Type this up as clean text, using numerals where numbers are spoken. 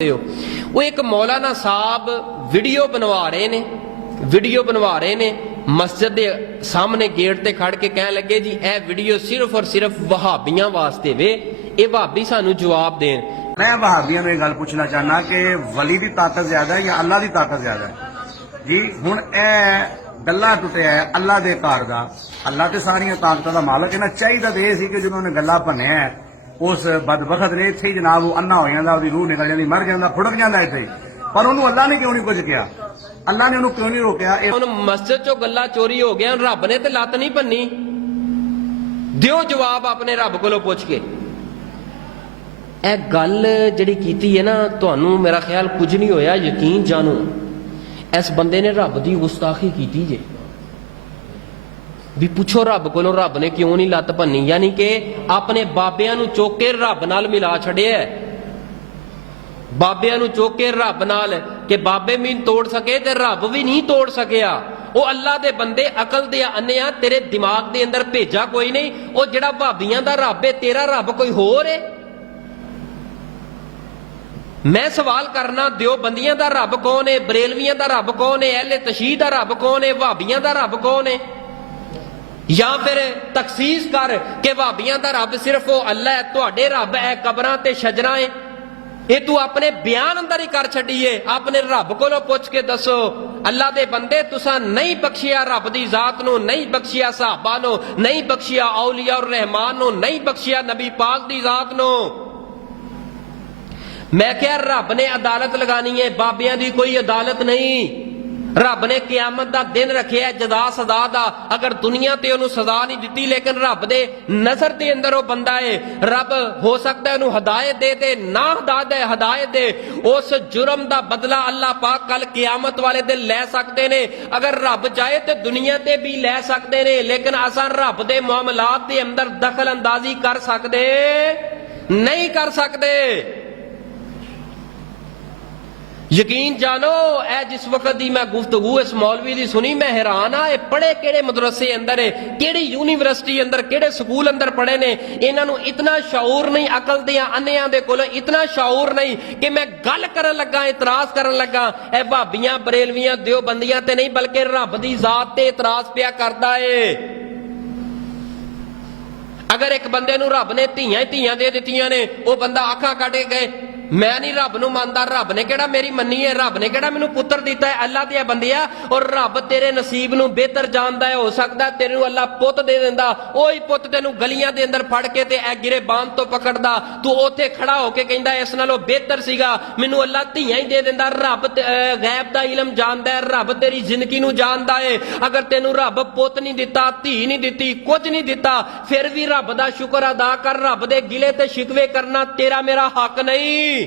वो एक मौलाना साहब वीडियो बनवा रहे ने मस्जिद के सामने गेट ते खड़ के कहने लगे जी ए वीडियो सिर्फ और सिर्फ वहाबियां वास्ते वे ये वहाबी सानू जवाब देन। मैं वहाबियां ने गल पूछना चाहना कि वली की ताकत ज्यादा है या अल्लाह की ताकत ज्यादा है जी। हुण ए गल्ला टुटिया है अल्लाह के घर का, अल्लाह तो सारिया ताकतों का मालक है ना। चाहिए तो यह सी कि जिन्होंने गल्ला भन्निया उस बदबखत ने इत्थे जनाब वो अन्ना हो जाता, उसकी रूह निकल जाती, मर जाता, फुड़क जाता इत्थे। पर उन्होंने अल्लाह ने क्यों नहीं कुछ किया? अल्लाह ने उन्होंने क्यों नहीं रोकया? मस्जिद चो गल्ला चोरी हो गया, रब ने तो लत नहीं भन्नी। दियो जवाब अपने रब को पुछ के। ए गल जिहड़ी कीती है ना, तुहानू मेरा ख्याल कुछ नहीं होया, यकीन जानो इस बंदे ने रब की गुस्ताखी की जे। भी पूछो रब को रब ने क्यों नहीं लत भन्नी, यानी कि अपने बाबियां नू चुक के रब नाल मिला छड़िया। बाबियां नू चुक के रब नाल कि बाबे भी तोड़ सके ते रब भी नहीं तोड़ सकिया। वो अल्लाह दे बंदे अकल दे अन्ने आ, तेरे दिमाग दे अंदर भेजा कोई नहीं। वो जिहड़ा भाबियां दा रब है, तेरा रब कोई होर है? मैं सवाल करना, देवबंदियां दा रब कौन है? बरेलवियां दा रब कौन है? अहले तशीह दा रब कौन है? वहाबियां दा रब कौन है? या फिर तखसीस कर के भाबियां दा रब सिर्फ वो अल्लाह है, तुहाडे रब है कबरां ते शजरां है। ये तू अपने बयान अंदर ही कर छड़ीए। अपने रब को पुछ के दसो, अल्लाह दे बंदे तुसा नहीं बख्शिया रब दी जात नो, नहीं बख्शिया सहाबा नो, नहीं बख्शिया औलिया और रहमान नो, नहीं बख्शिया नबी पाक दी जात नो। मैं क्या रब ने अदालत लगानी है, बाबियां दी कोई अदालत नहीं। रब ने कियामत दा दिन रखे है जदा सजा दा। अगर दुनिया ते उन्होंने सजा नहीं दी, लेकिन रब दे नजर दे अंदर वो बंदा है। रब हो सकता है उन्होंने हदायत दे दे, ना हदायत दे। उस जुर्म दा बदला अल्लाह पाक कल कियामत वाले दिन ले सकते ने। अगर रब चाहे तो दुनिया ते भी ले सकते ने, लेकिन असा रब दे मामलात दे अंदर दखल अंदाजी कर सकते नहीं कर सकते। यकीन जानो ए जिस वक्त दी मैं गुफ्तगू इस मौलवी दी सुनी, मैं हैरान आ। पढ़े केड़े मदरसे अंदर है, केड़ी यूनिवर्सिटी अंदर, केड़े स्कूल अंदर पढ़े ने। इन्हां इतना शाऊर नहीं, अकल दियां अन्नियां दे कोल इतना शाऊर नहीं कि मैं गल करन लगा, इतराज करन लगा ए भाबियां बरेलवियां देवबंदियां ते नहीं, बल्कि रब दी जात ते इतराज पिया करदा है। अगर एक बंदे नूं रब ने धीयां दे दित्तियां ने, वो बंदा आंखां कट के गए मैं नहीं रब नूं मनदा, रब ने केड़ा मेरी मन्नी है, रब ने केड़ा मैनूं पुत्र दिता है। अल्लाह दिया बंदिया, और रब तेरे नसीब नूं बेहतर जानदा है। हो सकदा है तेरे नूं अल्लाह पुत दे दिंदा, ओही पुत तेनूं गलियां दे अंदर फड़ के ते ए गिरे बांध तो पकड़दा, तू ओथे खड़ा होके कहंदा इस नालों बेहतर सीगा मैनूं अल्लाह धीयां ही दे दिंदा। रब गैब दा इलम जानदा है, रब तेरी जिंदगी नूं जानदा है। अगर तेनूं रब पुत नहीं दिता, धी नहीं दिती, कुछ नहीं दिता, फिर भी रब दा शुक्र अदा कर। रब दे गिले ते शिकवे करना तेरा मेरा हक नहीं।